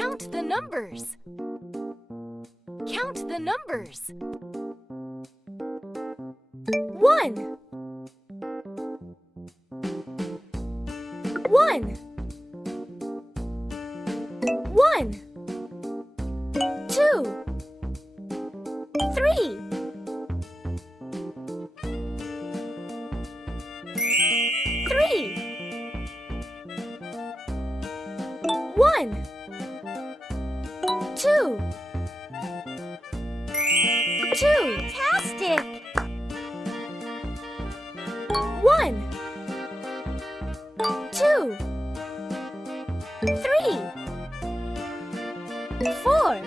Count the numbers. Count the numbers. 1 1 1 2 3 3 1 2 Fantastic! 1 2 3 4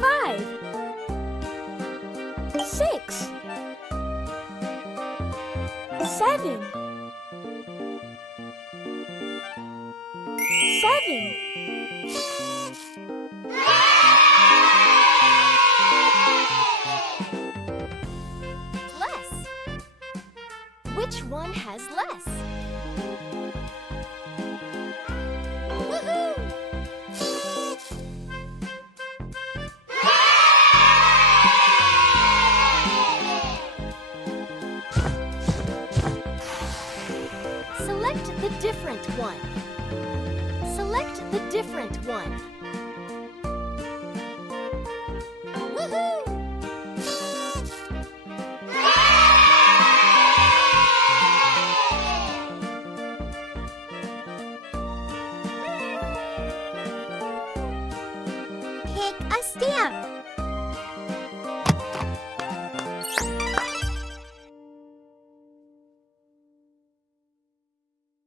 5 6 7 7 Less. Which one has less? Woohoo! Select the different one. Select the different one.